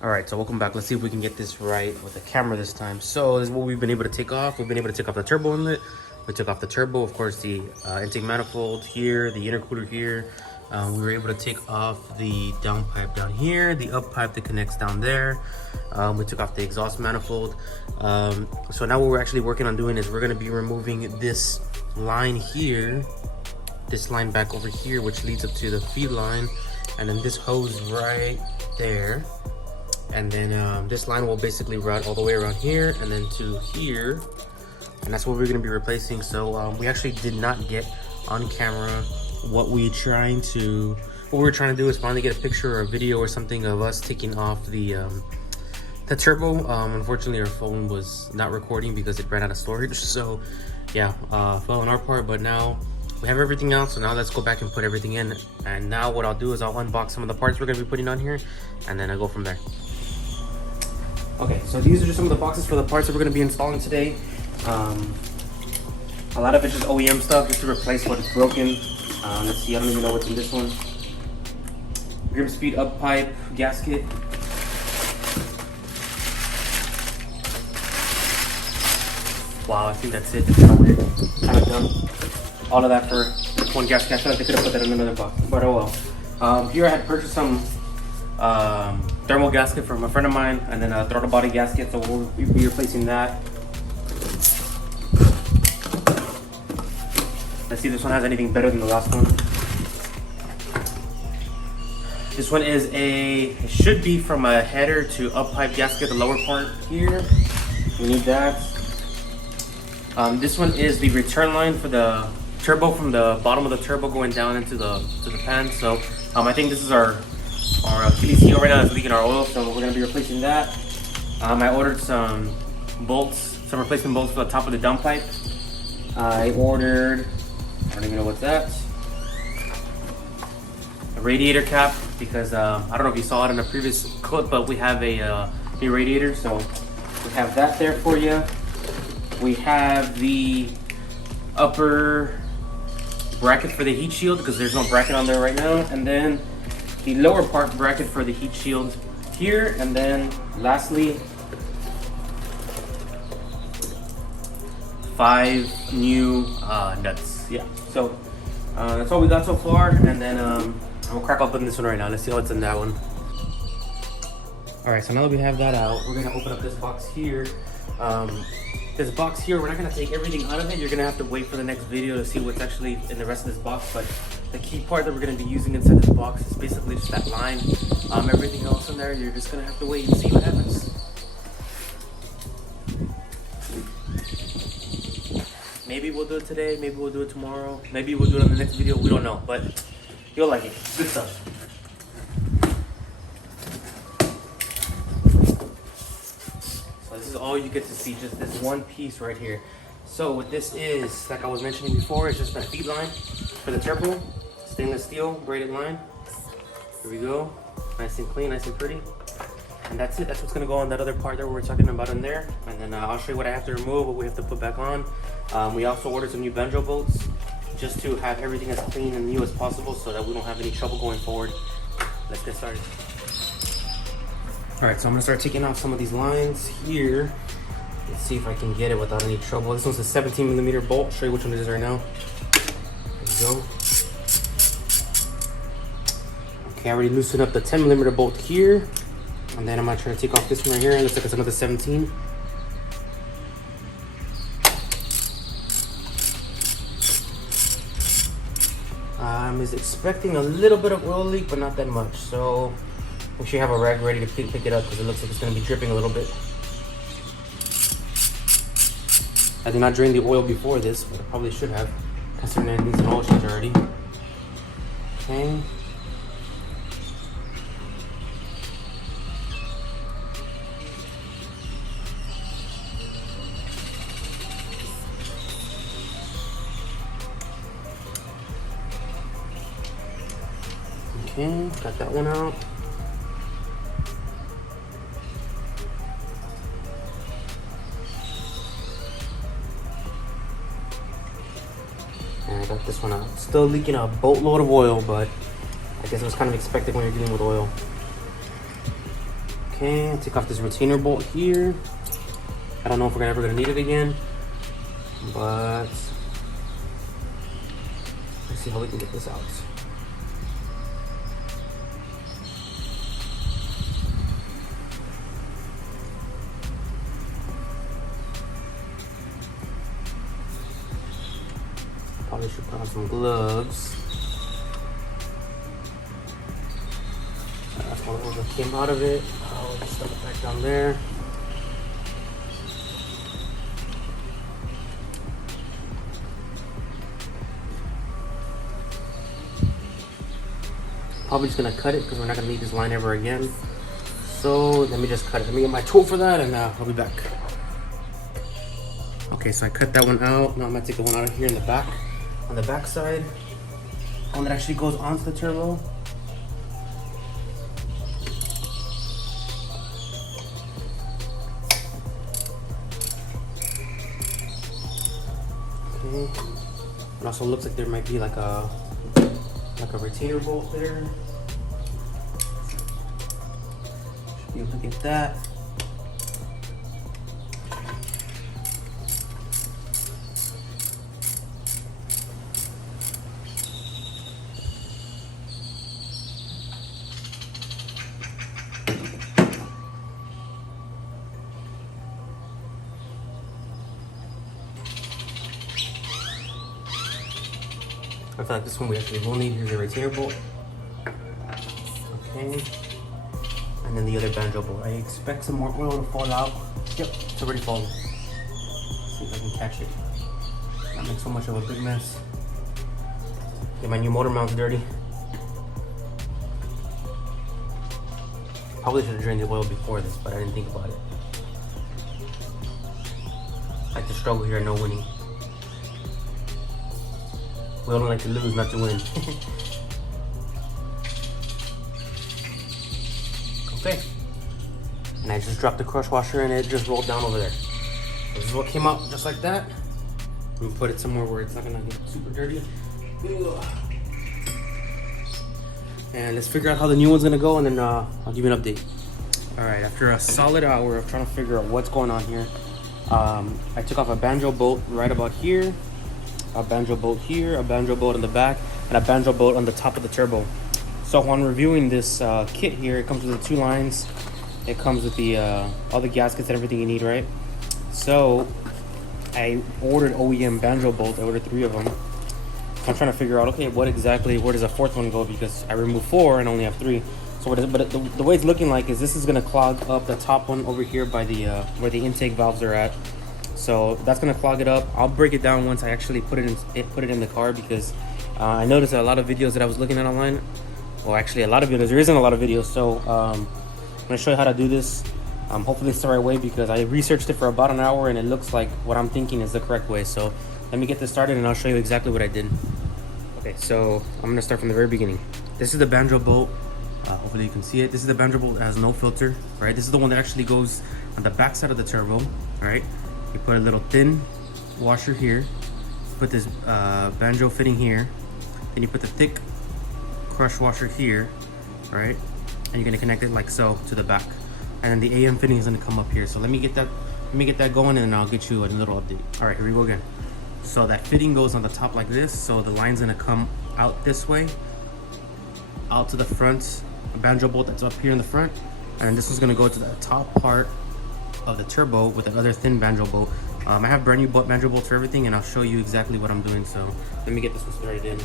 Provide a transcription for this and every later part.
All right, so welcome back. Let's see if we can get this right with the camera this time. So this is what we've been able to take off. We've been able to take off the turbo inlet. We took off the turbo, of course, the intake manifold here, the intercooler here. We were able to take off the down pipe down here, the up pipe that connects down there. We took off the exhaust manifold. So now what we're actually working on doing is we're gonna be removing this line here, this line back over here, which leads up to the feed line, and then this hose right there. And then this line will basically run all the way around here and then to here, and that's what we're going to be replacing. So we actually did not get on camera what we were trying to do is finally get a picture or a video or something of us taking off the turbo. Unfortunately, our phone was not recording because it ran out of storage. So yeah, fell on our part, but now we have everything out. So now let's go back and put everything in. And now what I'll do is I'll unbox some of the parts we're going to be putting on here, and then I'll go from there. Okay, so these are just some of the boxes for the parts that we're going to be installing today. A lot of it's just OEM stuff just to replace what is broken. Let's see, I don't even know what's in this one. Grimmspeed up pipe gasket. Wow, I think that's it. That's kind of weird. Kind of dumb. All of that for one gasket. I feel like they could have put that in another box, but oh well. Here I had purchased some thermal gasket from a friend of mine, and then a throttle body gasket, so we'll be replacing that. Let's see if this one has anything better than the last one. This one is it should be from a header to up pipe gasket, the lower part here. We need that. This one is the return line for the turbo, from the bottom of the turbo going down into the pan. So I think this is our Achilles heel right now is leaking our oil, so we're gonna be replacing that. I ordered some bolts, some replacement bolts for the top of the dump pipe. I ordered, I don't even know what's that, a radiator cap, because I don't know if you saw it in a previous clip, but we have a new radiator, so we have that there for you. We have the upper bracket for the heat shield, because there's no bracket on there right now, and then the lower part bracket for the heat shield here, and then lastly 5 new nuts. Yeah, so that's all we got so far, and then I'll crack open this one right now. Let's see what's in that one. All right, so now that we have that out, we're gonna open up this box here. This box here, we're not gonna take everything out of it. You're gonna have to wait for the next video to see what's actually in the rest of this box, but the key part that we're going to be using inside this box is basically just that line. Everything else in there, you're just going to have to wait and see what happens. Maybe we'll do it today, maybe we'll do it tomorrow, maybe we'll do it on the next video, we don't know, but you'll like it. Good stuff. So this is all you get to see, just this one piece right here. So what this is, like I was mentioning before, it's just a feed line for the turbo. Stainless steel braided line. Here we go. Nice and clean, nice and pretty. And that's it. That's what's gonna go on that other part that we were talking about in there. And then I'll show you what I have to remove, what we have to put back on. We also ordered some new banjo bolts just to have everything as clean and new as possible so that we don't have any trouble going forward. Let's get started. All right, so I'm gonna start taking off some of these lines here. Let's see if I can get it without any trouble. This one's a 17mm bolt. I'll show you which one it is right now. There we go. Okay, I already loosened up the 10mm bolt here. And then I'm gonna try to take off this one right here. It looks like it's another 17. I'm expecting a little bit of oil leak, but not that much. So we should have a rag ready to pick it up because it looks like it's gonna be dripping a little bit. I did not drain the oil before this, but I probably should have, considering it needs an oil change already. Okay. Okay, got that one out. And I got this one out. Still leaking a boatload of oil, but I guess it was kind of expected when you're dealing with oil. Okay, take off this retainer bolt here. I don't know if we're ever gonna need it again, but let's see how we can get this out. Probably should put on some gloves. That's one of those that came out of it. Oh, just stuff it back down there. Probably just gonna cut it because we're not gonna need this line ever again. So let me just cut it. Let me get my tool for that, and I'll be back. Okay, so I cut that one out. Now I'm gonna take the one out of here in the back, on the back side, one that actually goes onto the turbo. Okay. It also looks like there might be like a retainer bolt there. Should be able to get that. I feel like this one we actually will need. Here's a retainer bolt. Okay. And then the other banjo bolt. I expect some more oil to fall out. Yep, it's already falling. Let's see if I can catch it. Not make so much of a big mess. Get my new motor mount's dirty. Probably should have drained the oil before this, but I didn't think about it. I like the struggle here, no winning. We only like to lose, not to win. Okay. And I just dropped the crush washer and it just rolled down over there. This is what came out just like that. I'm gonna put it somewhere where it's not gonna get super dirty. And let's figure out how the new one's gonna go, and then I'll give you an update. All right, after a solid hour of trying to figure out what's going on here, I took off a banjo bolt right about here, a banjo bolt here, a banjo bolt on the back, and a banjo bolt on the top of the turbo. So when reviewing this kit here, it comes with the two lines. It comes with the all the gaskets and everything you need, right? So I ordered OEM banjo bolt. I ordered 3 of them. So I'm trying to figure out, okay, where does a 4th one go? Because I removed 4 and only have 3. So the way it's looking like is this is gonna clog up the top one over here by the where the intake valves are at. So that's gonna clog it up. I'll break it down once I actually put it in the car, because I noticed that a lot of videos that I was looking at online, well, actually a lot of videos, there isn't a lot of videos. So I'm gonna show you how to do this. Hopefully it's the right way, because I researched it for about an hour and it looks like what I'm thinking is the correct way. So let me get this started and I'll show you exactly what I did. Okay, so I'm gonna start from the very beginning. This is the banjo bolt. Hopefully you can see it. This is the banjo bolt that has no filter, right? This is the one that actually goes on the back side of the turbo, right? You put a little thin washer here, put this banjo fitting here, then you put the thick crush washer here, right? And you're gonna connect it like so to the back, and then the AM fitting is gonna come up here. So let me get that going, and then I'll get you a little update. All right, here we go again. So that fitting goes on the top like this, so the line's gonna come out this way, out to the front, a banjo bolt that's up here in the front, and this is gonna go to the top part of the turbo with another thin banjo bolt. I have brand new banjo bolts for everything, and I'll show you exactly what I'm doing. So let me get this one started in.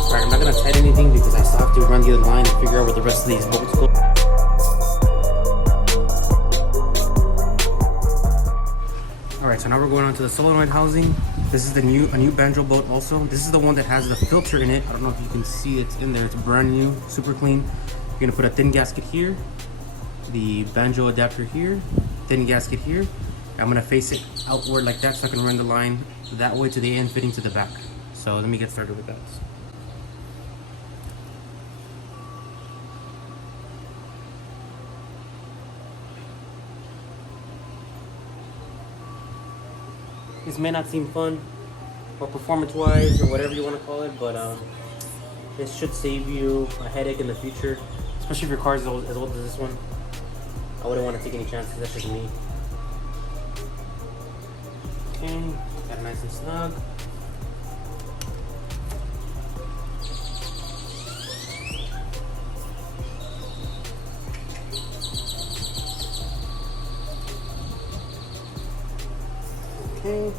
All right, I'm not gonna tighten anything because I still have to run the other line and figure out where the rest of these bolts go. All right, so now we're going on to the solenoid housing. This is a new banjo bolt also. This is the one that has the filter in it. I don't know if you can see it's in there. It's brand new, super clean. You're gonna put a thin gasket here, the banjo adapter here, thin gasket here. I'm gonna face it outward like that so I can run the line that way to the end fitting to the back. So let me get started with that. This may not seem fun or performance-wise or whatever you want to call it, but This should save you a headache in the future, especially if your car is as old as this one. I wouldn't want to take any chances. That's just me. Okay, got it nice and snug. Okay,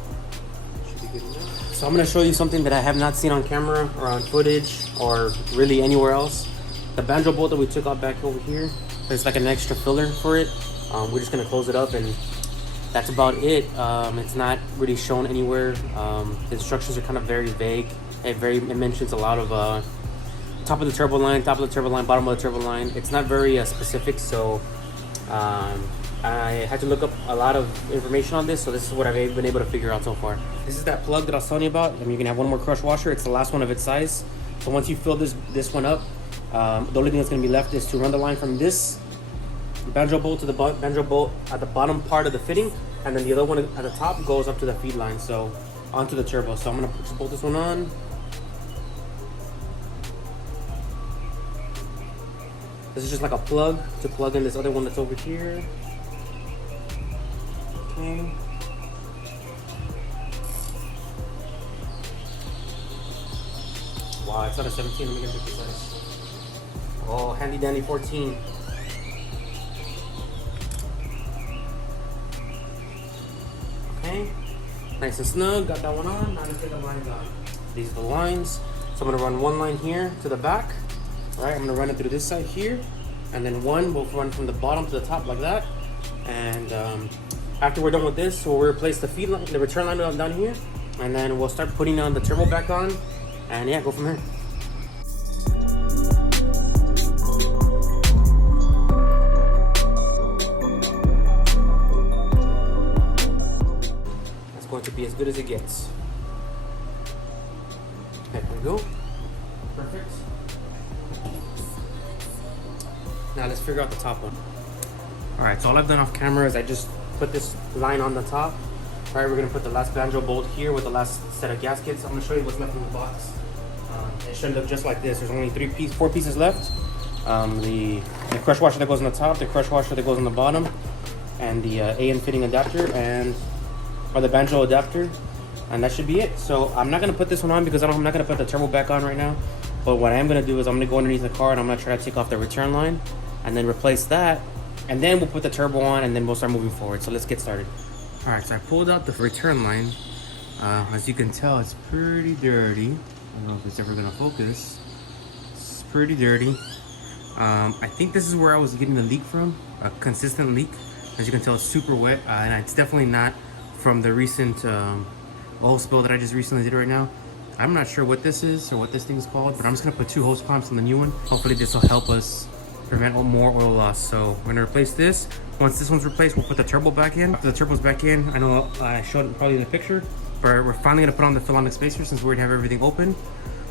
should be good enough. So I'm going to show you something that I have not seen on camera or on footage or really anywhere else. The banjo bolt that we took off back over here, there's like an extra filler for it. We're just going to close it up, and that's about it. It's not really shown anywhere. The instructions are kind of very vague. It mentions a lot of top of the turbo line, bottom of the turbo line. It's not very specific, so I had to look up a lot of information on this, so this is what I've been able to figure out so far. This is that plug that I was telling you about. I mean, you can have one more crush washer. It's the last one of its size. So once you fill this one up, the only thing that's going to be left is to run the line from this banjo bolt to the banjo bolt at the bottom part of the fitting, and then the other one at the top goes up to the feed line, so onto the turbo. So I'm going to just bolt this one on. This is just like a plug to plug in this other one that's over here. Okay. Wow, it's not a 17. Let me get a precise. Oh, handy dandy 14. Okay, nice and snug. Got that one on. Now let's get the lines on. These are the lines. So I'm gonna run one line here to the back. All right, I'm gonna run it through this side here, and then one will run from the bottom to the top like that. And after we're done with this, we'll replace the feed line, the return line down here, and then we'll start putting on the turbo back on, and yeah, go from there. That's going to be as good as it gets. There we go. Perfect. Now let's figure out the top one. All right, so all I've done off camera is I just put this line on the top. All right, we're gonna put the last banjo bolt here with the last set of gaskets. I'm gonna show you what's left in the box. It should look just like this. There's only four pieces left. The crush washer that goes on the top, the crush washer that goes on the bottom, and the AN fitting adapter or the banjo adapter, and that should be it. So I'm not gonna put this one on because I'm not gonna put the turbo back on right now. But what I am gonna do is I'm gonna go underneath the car and I'm gonna try to take off the return line and then replace that, and then we'll put the turbo on and then we'll start moving forward. So let's get started. All right, so I pulled out the return line. As you can tell, it's pretty dirty. I don't know if it's ever gonna focus. It's pretty dirty. I think this is where I was getting the leak from, a consistent leak. As you can tell, it's super wet, and it's definitely not from the recent oil spill that I just recently did right now. I'm not sure what this is or what this thing is called, but I'm just gonna put 2 hose clamps on the new one. Hopefully this will help us prevent more oil loss. So we're gonna replace this. Once this one's replaced, we'll put the turbo back in. After the turbo's back in, I know I showed it probably in the picture, but we're finally gonna put on the fill-on spacer since we're gonna have everything open.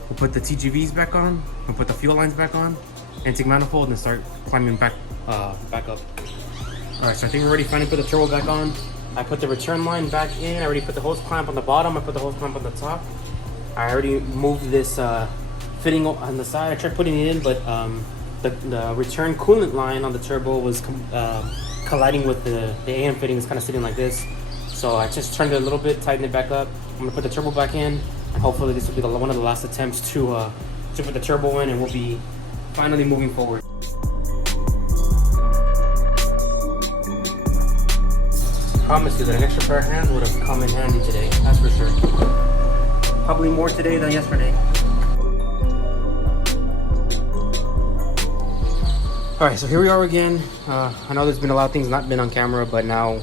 We'll put the TGVs back on, we'll put the fuel lines back on, intake manifold, and start climbing back up. All right, so I think we're ready to finally put the turbo back on. I put the return line back in. I already put the hose clamp on the bottom. I put the hose clamp on the top. I already moved this fitting on the side. I tried putting it in, but the return coolant line on the turbo was colliding with the AM fitting. It's kind of sitting like this. So I just turned it a little bit, tightened it back up. I'm gonna put the turbo back in, and hopefully this will be one of the last attempts to put the turbo in, and we'll be finally moving forward. I promise you that an extra pair of hands would have come in handy today, that's for sure. Probably more today than yesterday. All right, so here we are again. I know there's been a lot of things not been on camera, but now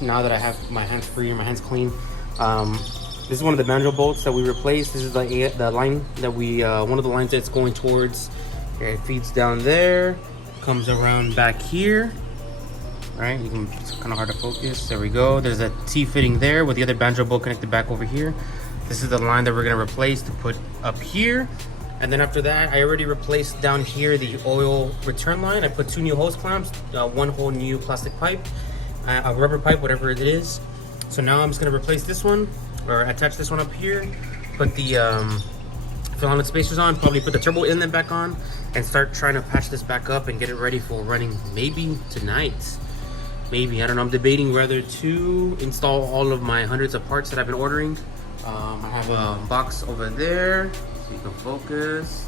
that I have my hands free and my hands clean, this is one of the banjo bolts that we replaced. This is the line that one of the lines that's going towards. It feeds down there, comes around back here. All right, it's kind of hard to focus. There we go. There's a T fitting there with the other banjo bolt connected back over here. This is the line that we're gonna replace to put up here. And then after that, I already replaced down here the oil return line. I put 2 new hose clamps, 1 whole new plastic pipe, a rubber pipe, whatever it is. So now I'm just gonna replace this one, or attach this one up here, put the fill on the spacers on, probably put the turbo inlet back on, and start trying to patch this back up and get it ready for running maybe tonight. Maybe, I don't know, I'm debating whether to install all of my hundreds of parts that I've been ordering. I have a box over there, so you can focus.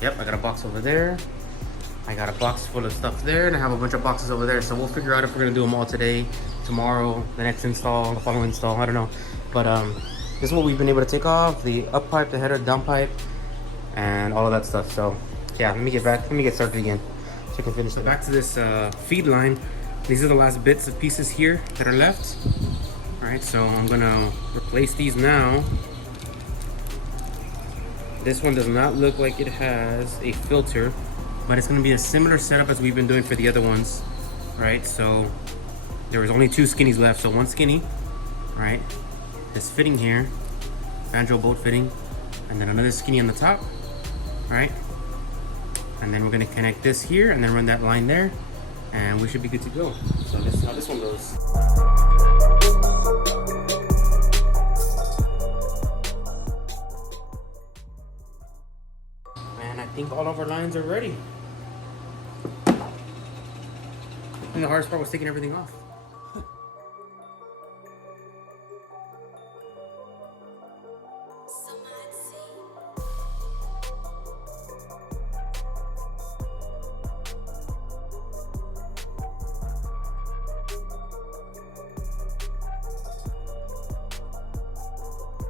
Yep, I got a box over there. I got a box full of stuff there, and I have a bunch of boxes over there. So we'll figure out if we're gonna do them all today, tomorrow, the next install, the following install, I don't know. But this is what we've been able to take off: the up pipe, the header, down pipe, and all of that stuff. So yeah, let me get started again so I can finish it. Back to this feed line. These are the last bits of pieces here that are left. All right, so I'm gonna replace these now. This one does not look like it has a filter, but it's gonna be a similar setup as we've been doing for the other ones, right? So there was only 2 skinnies left, so 1 skinny, right? This fitting here, banjo bolt fitting, and then another skinny on the top, right? And then we're gonna connect this here and then run that line there, and we should be good to go. So this is how this one goes. And I think all of our lines are ready. And the hardest part was taking everything off.